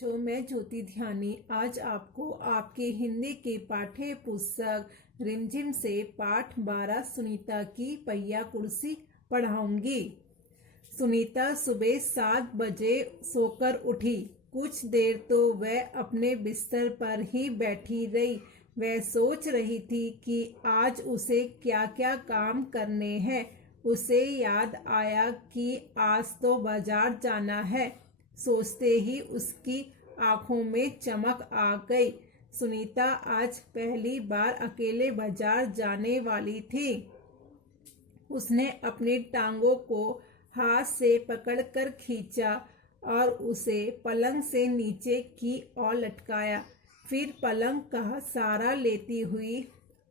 जो मैं ज्योति ध्यानी आज आपको आपके हिंदी की पाठ्य पुस्तक रिमझिम से पाठ 12 सुनीता की पहिया कुर्सी पढ़ाऊंगी। सुनीता सुबह 7 बजे सोकर उठी। कुछ देर तो वह अपने बिस्तर पर ही बैठी रही। वह सोच रही थी कि आज उसे क्या क्या काम करने हैं। उसे याद आया कि आज तो बाजार जाना है। सोचते ही उसकी आंखों में चमक आ गई। सुनीता आज पहली बार अकेले बाजार जाने वाली थी। उसने अपनी टांगों को हाथ से पकड़कर खींचा और उसे पलंग से नीचे की ओर लटकाया। फिर पलंग का सहारा लेती हुई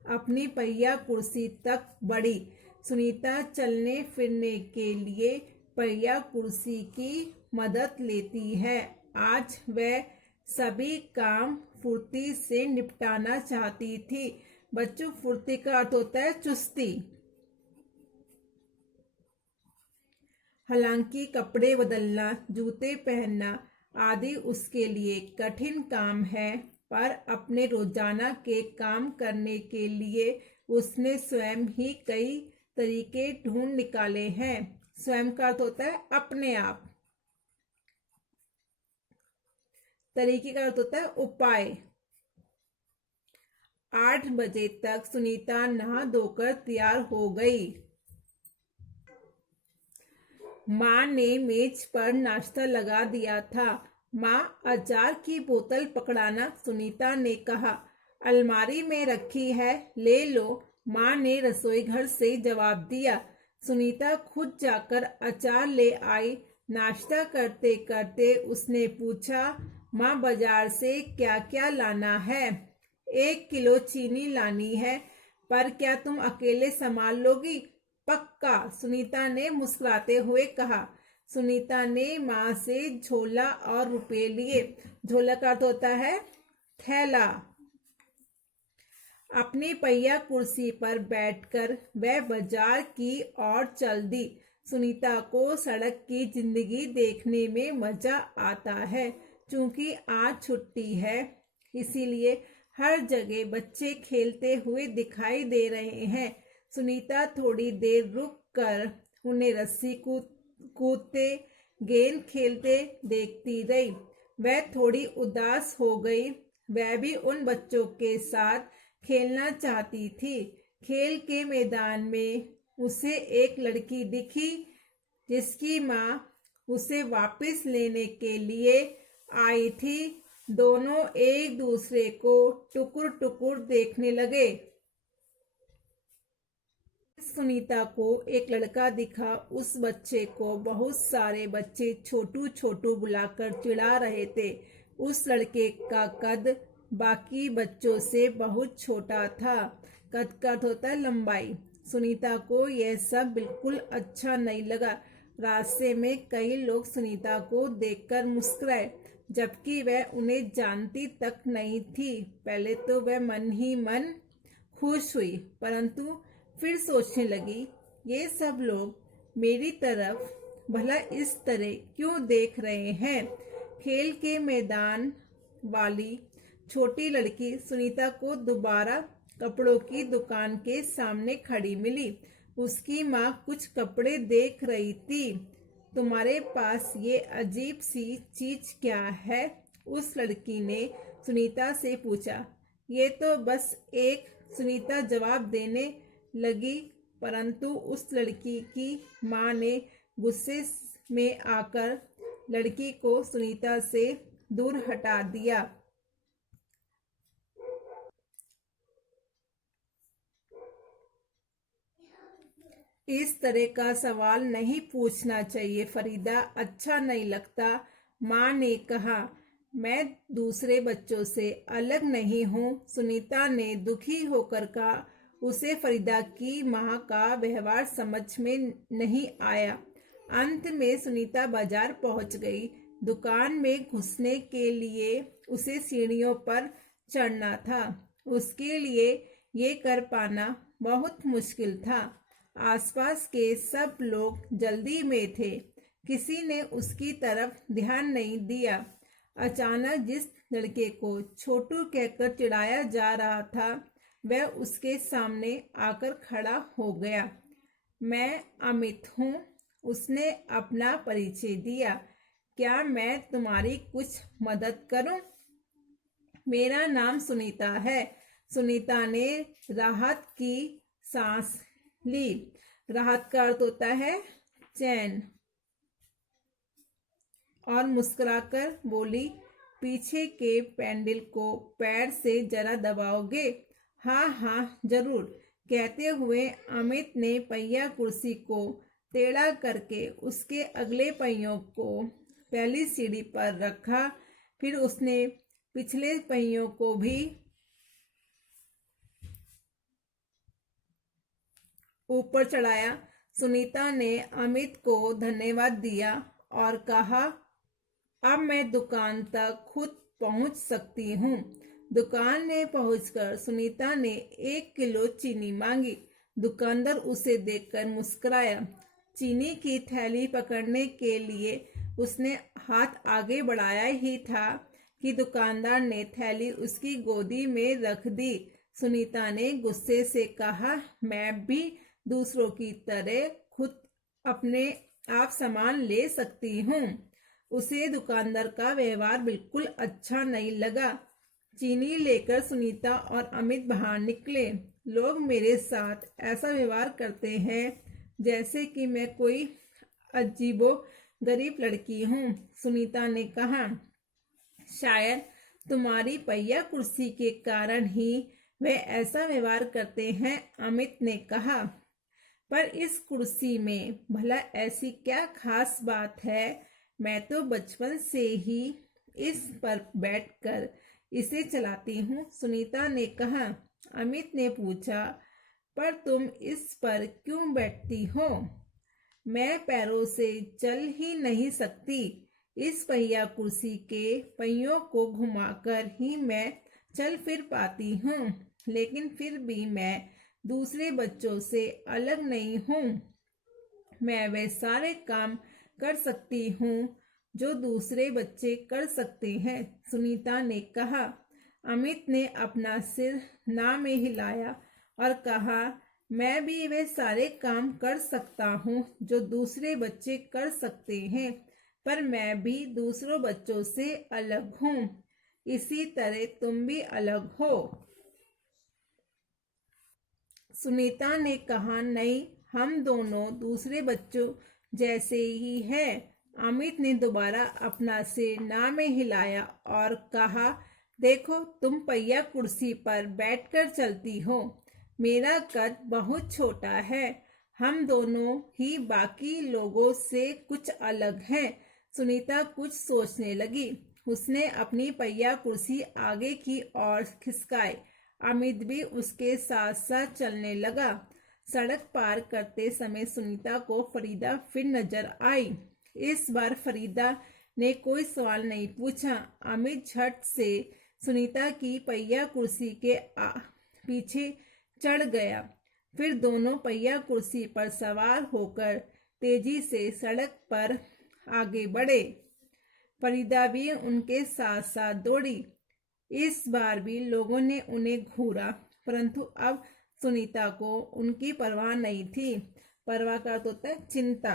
अपनी पहिया कुर्सी तक बढ़ी। सुनीता चलने फिरने के लिए पहिया कुर्सी की मदद लेती है। आज वह सभी काम फुर्ती से निपटाना चाहती थी। बच्चों, फुर्ती का अर्थ होता है चुस्ती। हालांकि कपड़े बदलना, जूते पहनना आदि उसके लिए कठिन काम है, पर अपने रोजाना के काम करने के लिए उसने स्वयं ही कई तरीके ढूंढ निकाले हैं। स्वयं का अर्थ होता है अपने आप। तरीके का अर्थ होता है उपाय। 8 बजे तक सुनीता नहा धोकर तैयार हो गई। माँ ने मेज पर नाश्ता लगा दिया था। माँ, अचार की बोतल पकड़ाना, सुनीता ने कहा। अलमारी में रखी है, ले लो, माँ ने रसोई घर से जवाब दिया। सुनीता खुद जाकर अचार ले आई। नाश्ता करते करते उसने पूछा, माँ, बाजार से क्या क्या लाना है? 1 किलो चीनी लानी है, पर क्या तुम अकेले संभाल लोगी? पक्का, सुनीता ने मुस्कुराते हुए कहा। सुनीता ने माँ से झोला और रुपए लिए। झोला का अर्थ होता है थैला। अपनी पहिया कुर्सी पर बैठकर वह बाजार की ओर चल दी। सुनीता को सड़क की जिंदगी देखने में मजा आता है। चूंकि आज छुट्टी है, इसीलिए हर जगह बच्चे खेलते हुए दिखाई दे रहे हैं। सुनीता थोड़ी देर रुक कर उन्हें रस्सी कूदते, गेंद खेलते देखती रही। वह थोड़ी उदास हो गई। वह भी उन बच्चों के साथ खेलना चाहती थी। खेल के मैदान में उसे एक लड़की दिखी, जिसकी माँ उसे वापस लेने के लिए आई थी। दोनों एक दूसरे को टुकुर टुकुर देखने लगे। सुनीता को एक लड़का दिखा। उस बच्चे को बहुत सारे बच्चे छोटू छोटू बुलाकर चिढ़ा रहे थे। उस लड़के का कद बाकी बच्चों से बहुत छोटा था। कद का अर्थ होता है लंबाई। सुनीता को यह सब बिल्कुल अच्छा नहीं लगा। रास्ते में कई लोग सुनीता को देखकर मुस्कुराए, जबकि वह उन्हें जानती तक नहीं थी। पहले तो वह मन ही मन खुश हुई, परंतु फिर सोचने लगी, ये सब लोग मेरी तरफ भला इस तरह क्यों देख रहे हैं? खेल के मैदान वाली छोटी लड़की सुनीता को दोबारा कपड़ों की दुकान के सामने खड़ी मिली। उसकी माँ कुछ कपड़े देख रही थी। तुम्हारे पास ये अजीब सी चीज क्या है? उस लड़की ने सुनीता से पूछा। ये तो बस एक, सुनीता जवाब देने लगी, परंतु उस लड़की की माँ ने गुस्से में आकर लड़की को सुनीता से दूर हटा दिया। इस तरह का सवाल नहीं पूछना चाहिए फरीदा, अच्छा नहीं लगता, माँ ने कहा। मैं दूसरे बच्चों से अलग नहीं हूँ, सुनीता ने दुखी होकर कहा। उसे फरीदा की माँ का व्यवहार समझ में नहीं आया। अंत में सुनीता बाजार पहुंच गई। दुकान में घुसने के लिए उसे सीढ़ियों पर चढ़ना था। उसके लिए ये कर पाना बहुत मुश्किल था। आसपास के सब लोग जल्दी में थे। किसी ने उसकी तरफ ध्यान नहीं दिया। अचानक जिस लड़के को छोटू कहकर चिढ़ाया जा रहा था वह उसके सामने आकर खड़ा हो गया। मैं अमित हूँ, उसने अपना परिचय दिया। क्या मैं तुम्हारी कुछ मदद करूं? मेरा नाम सुनीता है। सुनीता ने राहत की सांस ली। राहत का अर्थ होता है चैन। और मुस्कुराकर बोली, पीछे के पैंडल को पैर से जरा दबाओगे? हाँ हाँ जरूर, कहते हुए अमित ने पहिया कुर्सी को टेढ़ा करके उसके अगले पहियों को पहली सीढ़ी पर रखा। फिर उसने पिछले पहियों को भी ऊपर चढ़ाया। सुनीता ने अमित को धन्यवाद दिया और कहा, अब मैं दुकान तक खुद पहुंच सकती हूँ। दुकान में पहुंचकर सुनीता ने 1 किलो चीनी मांगी। दुकानदार उसे देखकर मुस्कुराया। चीनी की थैली पकड़ने के लिए उसने हाथ आगे बढ़ाया ही था कि दुकानदार ने थैली उसकी गोदी में रख दी। सुनीता ने गुस्से से कहा, मैं भी दूसरों की तरह खुद अपने आप सामान ले सकती हूँ। उसे दुकानदार का व्यवहार बिल्कुल अच्छा नहीं लगा। चीनी लेकर सुनीता और अमित बाहर निकले। लोग मेरे साथ ऐसा व्यवहार करते हैं जैसे कि मैं कोई अजीबो गरीब लड़की हूँ, सुनीता ने कहा। शायद तुम्हारी पहिया कुर्सी के कारण ही वे ऐसा व्यवहार करते हैं, अमित ने कहा। पर इस कुर्सी में भला ऐसी क्या खास बात है? मैं तो बचपन से ही इस पर बैठकर इसे चलाती हूँ, सुनीता ने कहा। अमित ने पूछा, पर तुम इस पर क्यों बैठती हो? मैं पैरों से चल ही नहीं सकती। इस पहिया कुर्सी के पहियों को घुमाकर ही मैं चल फिर पाती हूँ, लेकिन फिर भी मैं दूसरे बच्चों से अलग नहीं हूँ। मैं वे सारे काम कर सकती हूँ जो दूसरे बच्चे कर सकते हैं, सुनीता ने कहा। अमित ने अपना सिर ना में हिलाया और कहा, मैं भी वे सारे काम कर सकता हूँ जो दूसरे बच्चे कर सकते हैं, पर मैं भी दूसरों बच्चों से अलग हूँ। इसी तरह तुम भी अलग हो। सुनीता ने कहा, नहीं, हम दोनों दूसरे बच्चों जैसे ही हैं। अमित ने दोबारा अपना सिर ना में हिलाया और कहा, देखो, तुम पहिया कुर्सी पर बैठकर चलती हो। मेरा कद बहुत छोटा है। हम दोनों ही बाकी लोगों से कुछ अलग हैं। सुनीता कुछ सोचने लगी। उसने अपनी पहिया कुर्सी आगे की ओर खिसकाई। अमित भी उसके साथ साथ चलने लगा। सड़क पार करते समय सुनीता को फरीदा फिर नजर आई। इस बार फरीदा ने कोई सवाल नहीं पूछा। अमित झट से सुनीता की पहिया कुर्सी के पीछे चढ़ गया। फिर दोनों पहिया कुर्सी पर सवार होकर तेजी से सड़क पर आगे बढ़े। फरीदा भी उनके साथ साथ दौड़ी। इस बार भी लोगों ने उन्हें घूरा, परंतु अब सुनीता को उनकी परवाह नहीं थी। परवाह का अर्थ होता है चिंता।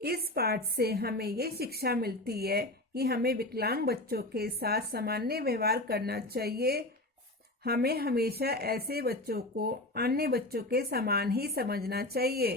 इस पाठ से हमें ये शिक्षा मिलती है कि हमें विकलांग बच्चों के साथ सामान्य व्यवहार करना चाहिए। हमें हमेशा ऐसे बच्चों को अन्य बच्चों के समान ही समझना चाहिए।